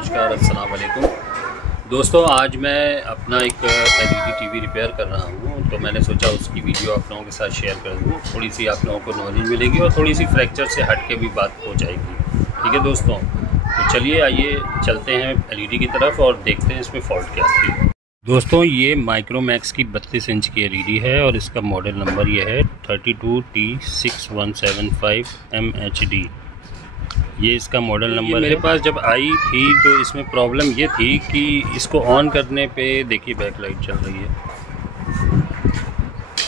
नमस्कार, अस्सलाम वालेकुम दोस्तों। आज मैं अपना एक LED TV रिपेयर कर रहा हूँ, तो मैंने सोचा उसकी वीडियो आप लोगों के साथ शेयर कर दूँ। थोड़ी सी आप लोगों को नॉलेज मिलेगी और थोड़ी सी फ्रैक्चर से हट के भी बात हो जाएगी। ठीक है दोस्तों, तो चलिए आइए चलते हैं LED की तरफ और देखते हैं इसमें फ़ॉल्ट क्या है। दोस्तों ये माइक्रोमैक्स की 32 इंच की LED है और इसका मॉडल नंबर ये है 32T6175 MHD। ये इसका मॉडल नंबर मेरे पास जब आई थी तो इसमें प्रॉब्लम ये थी कि इसको ऑन करने पे देखिए बैकलाइट चल रही है।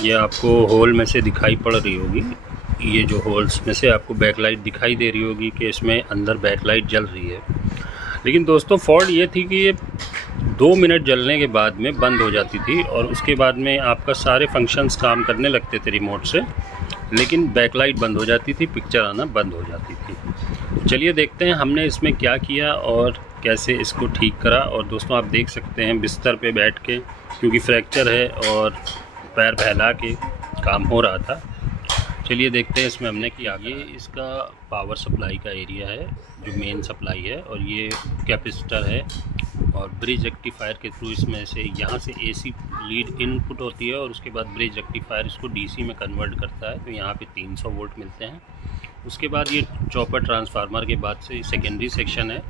ये आपको होल में से दिखाई पड़ रही होगी, ये जो होल्स में से आपको बैकलाइट दिखाई दे रही होगी कि इसमें अंदर बैकलाइट जल रही है। लेकिन दोस्तों फॉल्ट ये थी कि ये 2 मिनट जलने के बाद में बंद हो जाती थी और उसके बाद में आपका सारे फंक्शंस काम करने लगते थे रिमोट से, लेकिन बैकलाइट बंद हो जाती थी, पिक्चर आना बंद हो जाती थी। चलिए देखते हैं हमने इसमें क्या किया और कैसे इसको ठीक करा। और दोस्तों आप देख सकते हैं बिस्तर पे बैठ के, क्योंकि फ्रैक्चर है और पैर फैला के काम हो रहा था। चलिए देखते हैं इसमें हमने क्या। ये इसका पावर सप्लाई का एरिया है जो मेन सप्लाई है, और ये कैपेसिटर है और ब्रिज रेक्टिफायर के थ्रू इसमें से यहाँ से AC लीड इनपुट होती है और उसके बाद ब्रिज रेक्टिफायर इसको DC में कन्वर्ट करता है। तो यहाँ पे 300 वोल्ट मिलते हैं। उसके बाद ये चॉपर ट्रांसफार्मर के बाद से सेकेंडरी सेक्शन है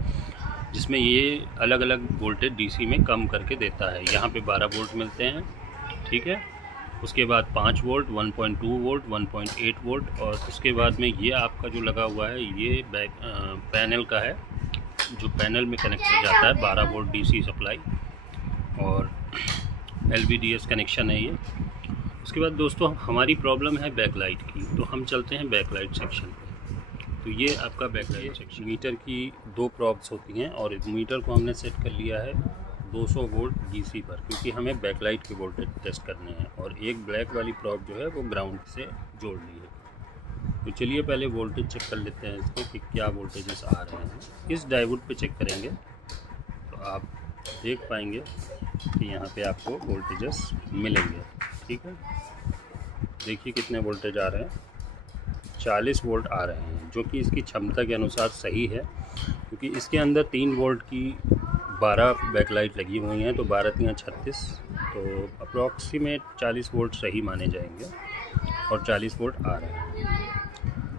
जिसमें ये अलग अलग वोल्टेज DC में कम करके देता है। यहाँ पे 12 वोल्ट मिलते हैं, ठीक है। उसके बाद 5 वोल्ट, 1.2 वोल्ट, 1.8 वोल्ट, और उसके बाद में ये आपका जो लगा हुआ है ये पैनल का है, जो पैनल में कनेक्ट हो जाता है। 12 वोल्ट DC सप्लाई और LVDS कनेक्शन है ये। उसके बाद दोस्तों हमारी प्रॉब्लम है बैकलाइट की, तो हम चलते हैं बैकलाइट सेक्शन पे। तो ये आपका बैकलाइट सेक्शन, मीटर की 2 प्रॉब्स होती हैं और मीटर को हमने सेट कर लिया है 200 वोल्ट DC पर, क्योंकि हमें बैकलाइट की वोल्टेज टेस्ट करने हैं। और एक ब्लैक वाली प्रॉब जो है वो ग्राउंड से जोड़ ली है। तो चलिए पहले वोल्टेज चेक कर लेते हैं इसके कि क्या वोल्टेजेस आ रहे हैं। इस डायोड पे चेक करेंगे तो आप देख पाएंगे कि यहाँ पे आपको वोल्टेजेस मिलेंगे, ठीक है। देखिए कितने वोल्टेज आ रहे हैं, 40 वोल्ट आ रहे हैं, जो कि इसकी क्षमता के अनुसार सही है, क्योंकि इसके अंदर 3 वोल्ट की 12 बैकलाइट लगी हुई हैं। तो 12 3 36, तो अप्रॉक्सीमेट 40 वोल्ट सही माने जाएंगे और 40 वोल्ट आ रहे हैं।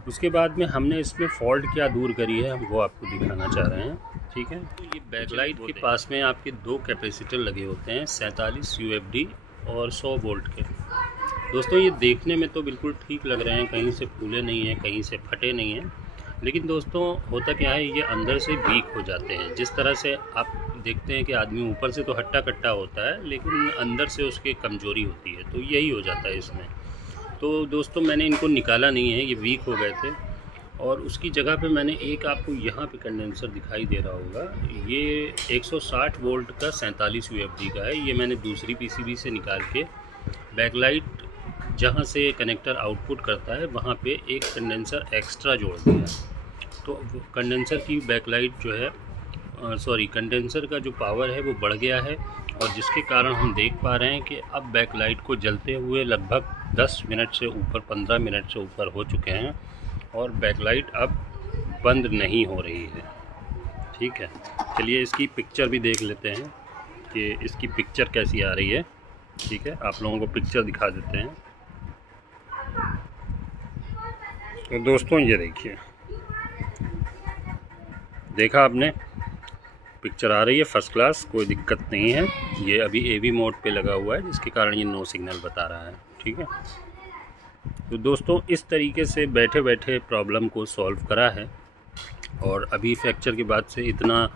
उसके बाद में हमने इसमें फ़ॉल्ट क्या दूर करी है हम वो आपको दिखाना चाह रहे हैं, ठीक है। तो ये बैकलाइट के पास में आपके 2 कैपेसिटर लगे होते हैं, 47 UFD और 100 वोल्ट के। दोस्तों ये देखने में तो बिल्कुल ठीक लग रहे हैं, कहीं से फूले नहीं हैं, कहीं से फटे नहीं हैं। लेकिन दोस्तों होता क्या है, ये अंदर से वीक हो जाते हैं। जिस तरह से आप देखते हैं कि आदमी ऊपर से तो हट्टा कट्टा होता है, लेकिन अंदर से उसकी कमज़ोरी होती है, तो यही हो जाता है इसमें। तो दोस्तों मैंने इनको निकाला नहीं है, ये वीक हो गए थे, और उसकी जगह पे मैंने एक आपको यहाँ पे कंडेंसर दिखाई दे रहा होगा, ये 160 वोल्ट का 47 UFD का है। ये मैंने दूसरी PCB से निकाल के बैकलाइट जहाँ से कनेक्टर आउटपुट करता है वहाँ पे एक कंडेंसर एक्स्ट्रा जोड़ दिया। तो कंडेंसर की बैकलाइट जो है कंडेंसर का जो पावर है वो बढ़ गया है, और जिसके कारण हम देख पा रहे हैं कि अब बैकलाइट को जलते हुए लगभग 10 मिनट से ऊपर, 15 मिनट से ऊपर हो चुके हैं और बैकलाइट अब बंद नहीं हो रही है, ठीक है। चलिए इसकी पिक्चर भी देख लेते हैं कि इसकी पिक्चर कैसी आ रही है, ठीक है। आप लोगों को पिक्चर दिखा देते हैं। तो दोस्तों ये देखिए, देखा आपने, पिक्चर आ रही है फर्स्ट क्लास, कोई दिक्कत नहीं है। ये अभी AV मोड पे लगा हुआ है, जिसके कारण ये नो सिग्नल बता रहा है, ठीक है। तो दोस्तों इस तरीके से बैठे बैठे प्रॉब्लम को सॉल्व करा है, और अभी फ्रैक्चर के बाद से इतना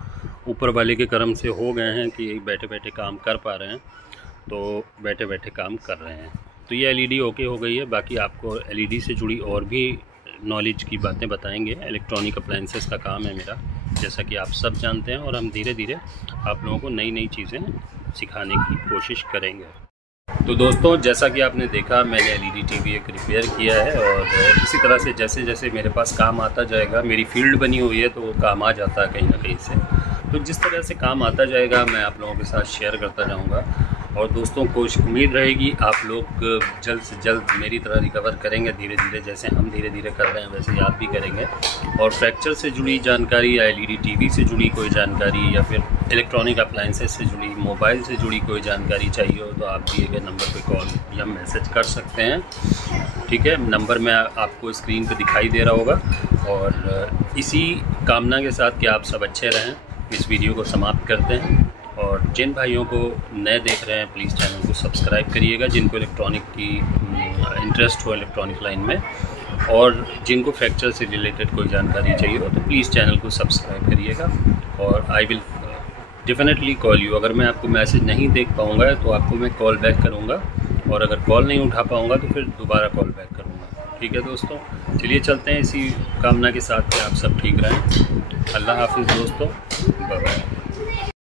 ऊपर वाले के कर्म से हो गए हैं कि बैठे बैठे काम कर पा रहे हैं, तो बैठे बैठे काम कर रहे हैं। तो ये LED ओके हो गई है। बाकी आपको LED से जुड़ी और भी नॉलेज की बातें बताएंगे। इलेक्ट्रॉनिक अप्लायंसेस का काम है मेरा, जैसा कि आप सब जानते हैं, और हम धीरे धीरे आप लोगों को नई नई चीज़ें सिखाने की कोशिश करेंगे। तो दोस्तों जैसा कि आपने देखा, मैंने LED TV एक रिपेयर किया है, और इसी तरह से जैसे जैसे मेरे पास काम आता जाएगा, मेरी फील्ड बनी हुई है तो वो काम आ जाता है कहीं ना कहीं से। तो जिस तरह से काम आता जाएगा मैं आप लोगों के साथ शेयर करता जाऊँगा। और दोस्तों कोशिश उम्मीद रहेगी आप लोग जल्द से जल्द मेरी तरह रिकवर करेंगे धीरे धीरे, जैसे हम धीरे धीरे कर रहे हैं वैसे ही आप भी करेंगे। और फ्रैक्चर से जुड़ी जानकारी या एलईडी टीवी से जुड़ी कोई जानकारी या फिर इलेक्ट्रॉनिक अप्लाइंसेस से जुड़ी, मोबाइल से जुड़ी कोई जानकारी चाहिए हो तो आप दिए गए नंबर पे कॉल या मैसेज कर सकते हैं। ठीक है, नंबर में आपको स्क्रीन पे दिखाई दे रहा होगा। और इसी कामना के साथ कि आप सब अच्छे रहें, इस वीडियो को समाप्त करते हैं। और जिन भाइयों को नए देख रहे हैं प्लीज़ चैनल को सब्सक्राइब करिएगा, जिनको इलेक्ट्रॉनिक की इंटरेस्ट हो इलेक्ट्रॉनिक लाइन में, और जिनको फ्रैक्चर से रिलेटेड कोई जानकारी चाहिए हो तो प्लीज़ चैनल को सब्सक्राइब करिएगा। और I will definitely call you. अगर मैं आपको मैसेज नहीं देख पाऊँगा तो आपको मैं कॉल बैक करूँगा, और अगर कॉल नहीं उठा पाऊँगा तो फिर दोबारा कॉल बैक करूँगा। ठीक है दोस्तों, चलिए चलते हैं इसी कामना के साथ कि आप सब ठीक रहें। अल्लाह हाफिज़ दोस्तों, बाय बाय।